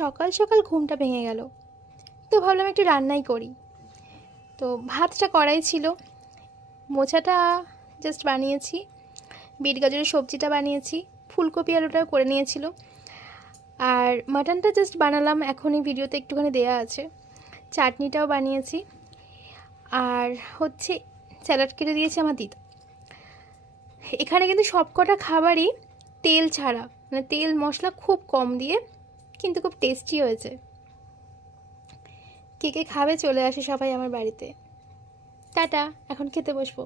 সকাল সকাল ঘুমটা ভেঙে গেল। তো ভাবলাম একটু রান্নাই করি। তো ভাতটা কড়াই ছিল, মোচাটা জাস্ট বানিয়েছি, বিট গাজরের সবজিটা বানিয়েছি, ফুলকপি আলুটাও করে নিয়েছিল, আর মাটনটা জাস্ট বানালাম এখনই, ভিডিওতে একটুখানি দেয়া আছে। চাটনিটাও বানিয়েছি, আর হচ্ছে স্যালাড কেটে দিয়েছে আমার দিদা। এখানে কিন্তু সব কটা খাবারই তেল ছাড়া, মানে তেল মশলা খুব কম দিয়ে, কিন্তু খুব টেস্টি হয়েছে। কে কে খাবে চলে আসে সবাই আমার বাড়িতে। টাটা, এখন খেতে বসবো।